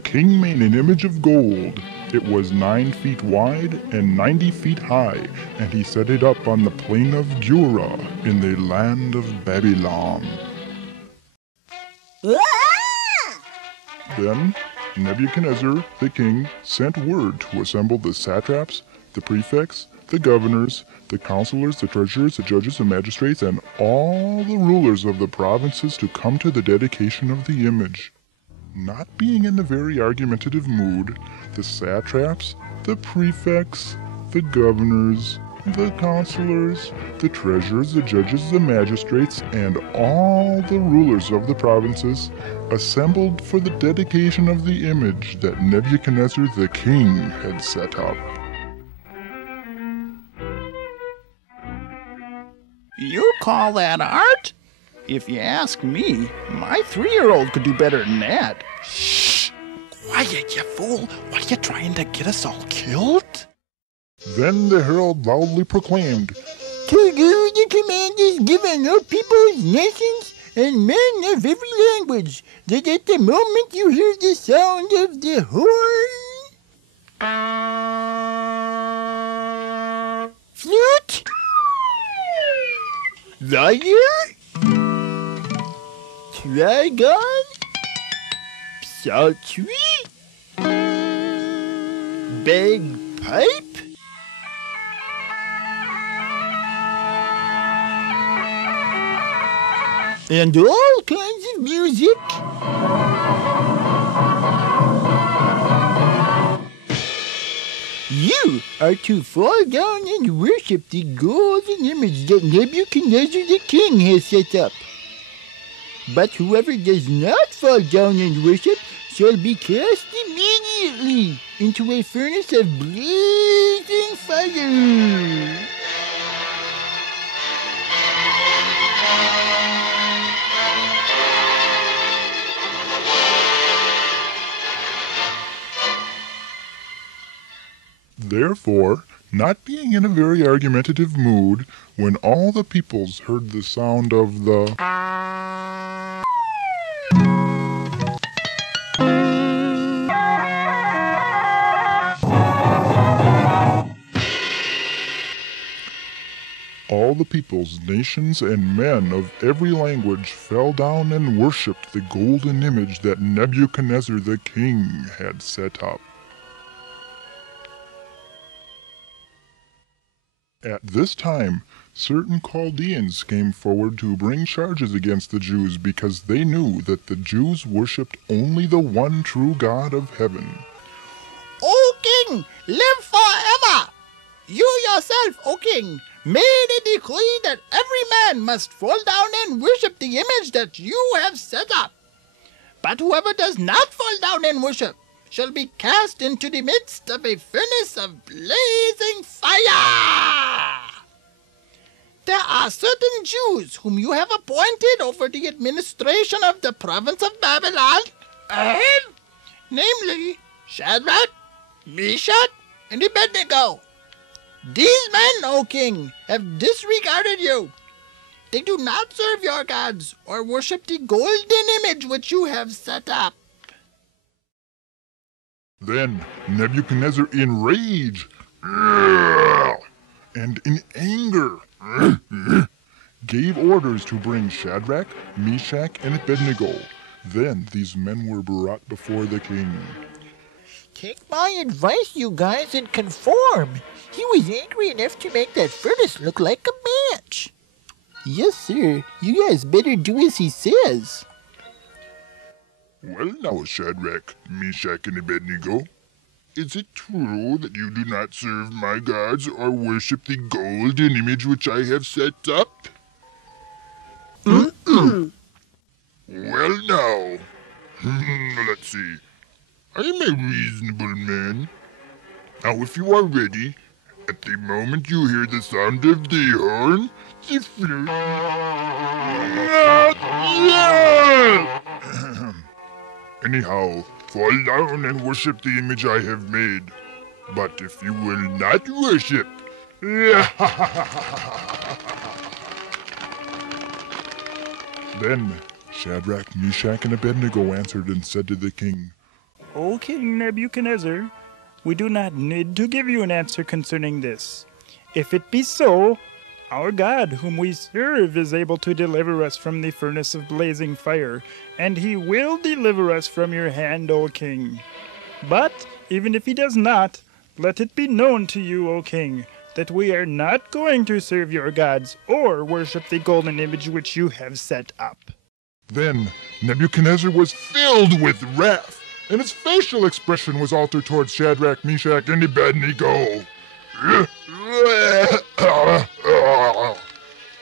the king made an image of gold. It was 9 feet wide and 90 feet high, and he set it up on the plain of Dura in the land of Babylon. Then Nebuchadnezzar the king sent word to assemble the satraps, the prefects, the governors, the counselors, the treasurers, the judges, the magistrates, and all the rulers of the provinces to come to the dedication of the image. Not being in a very argumentative mood, the satraps, the prefects, the governors, the counselors, the treasurers, the judges, the magistrates, and all the rulers of the provinces assembled for the dedication of the image that Nebuchadnezzar the king had set up. You call that art? If you ask me, my 3-year-old could do better than that. Shh! Quiet, you fool! What are you trying to get us all killed? Then the herald loudly proclaimed, "To you the command is given, O peoples, nations, and men of every language, that at the moment you hear the sound of the horn, flute, lyre, trigon, psaltery, bagpipe, and all kinds of music, you are to fall down and worship the golden image that Nebuchadnezzar the king has set up. But whoever does not fall down and worship shall be cast immediately into a furnace of blazing fire." Therefore, not being in a very argumentative mood, when all the peoples heard the sound of the all the peoples, nations, and men of every language fell down and worshipped the golden image that Nebuchadnezzar the king had set up. At this time, certain Chaldeans came forward to bring charges against the Jews because they knew that the Jews worshipped only the one true God of heaven. O king, live forever! You yourself, O king, made a decree that every man must fall down and worship the image that you have set up. But whoever does not fall down and worship shall be cast into the midst of a furnace of blazing fire. There are certain Jews whom you have appointed over the administration of the province of Babylon, namely Shadrach, Meshach, and Abednego. These men, O king, have disregarded you. They do not serve your gods or worship the golden image which you have set up. Then Nebuchadnezzar, in rage and in anger, gave orders to bring Shadrach, Meshach, and Abednego. Then these men were brought before the king. "Take my advice, you guys, and conform. He was angry enough to make that furnace look like a match." "Yes, sir. You guys better do as he says." Well now, Shadrach, Meshach, and Abednego, is it true that you do not serve my gods or worship the golden image which I have set up? Mm-mm. Well now, let's see. I am a reasonable man. Now if you are ready, at the moment you hear the sound of the horn, the flute... Anyhow, fall down and worship the image I have made. But if you will not worship... Then Shadrach, Meshach, and Abednego answered and said to the king, O King Nebuchadnezzar, we do not need to give you an answer concerning this. If it be so, our God, whom we serve, is able to deliver us from the furnace of blazing fire, and he will deliver us from your hand, O King. But even if he does not, let it be known to you, O King, that we are not going to serve your gods or worship the golden image which you have set up. Then Nebuchadnezzar was filled with wrath, and his facial expression was altered towards Shadrach, Meshach, and Abednego.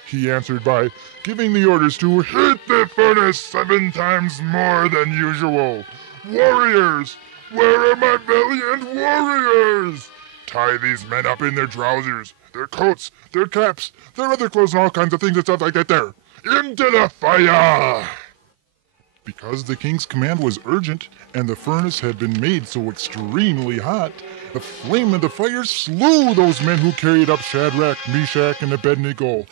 He answered by giving the orders to heat the furnace 7 times more than usual. Warriors! Where are my valiant warriors? Tie these men up in their trousers, their coats, their caps, their other clothes, and all kinds of things and stuff like that there. Into the fire! Because the king's command was urgent, and the furnace had been made so extremely hot, the flame of the fire slew those men who carried up Shadrach, Meshach, and Abednego.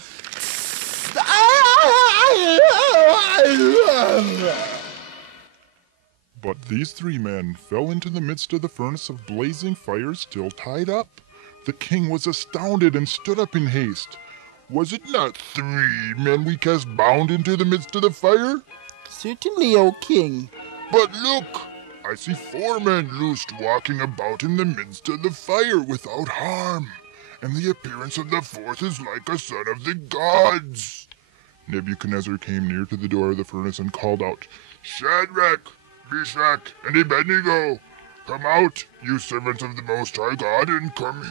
But these 3 men fell into the midst of the furnace of blazing fire, still tied up. The king was astounded and stood up in haste. Was it not 3 men we cast bound into the midst of the fire? Certainly, O king. But look, I see 4 men loosed walking about in the midst of the fire without harm, and the appearance of the 4th is like a son of the gods. Nebuchadnezzar came near to the door of the furnace and called out, Shadrach, Meshach, and Abednego, come out, you servants of the Most High God, and come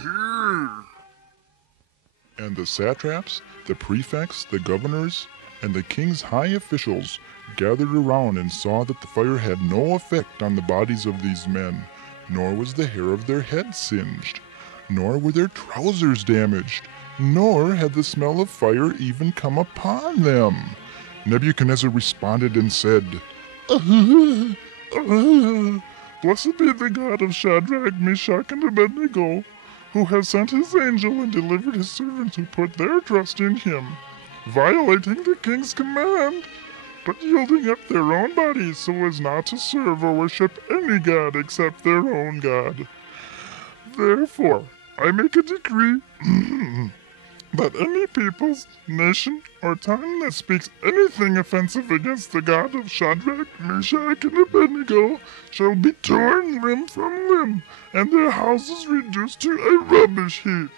here. And the satraps, the prefects, the governors, and the king's high officials gathered around and saw that the fire had no effect on the bodies of these men, nor was the hair of their heads singed, nor were their trousers damaged, nor had the smell of fire even come upon them. Nebuchadnezzar responded and said, Blessed be the God of Shadrach, Meshach, and Abednego, who has sent his angel and delivered his servants who put their trust in him, violating the king's command, but yielding up their own bodies so as not to serve or worship any god except their own God. Therefore, I make a decree that any people's, nation, or tongue that speaks anything offensive against the God of Shadrach, Meshach, and Abednego shall be torn limb from limb, and their houses reduced to a rubbish heap.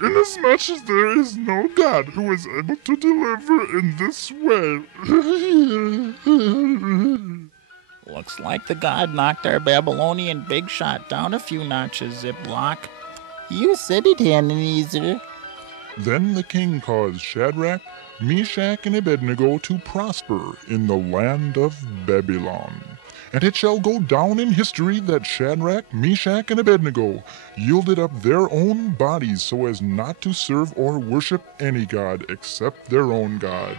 Inasmuch as there is no God who is able to deliver in this way. Looks like the god knocked our Babylonian big shot down a few notches, Ziploc. You said it, Ebenezer. Then the king caused Shadrach, Meshach, and Abednego to prosper in the land of Babylon. And it shall go down in history that Shadrach, Meshach, and Abednego yielded up their own bodies so as not to serve or worship any god except their own God.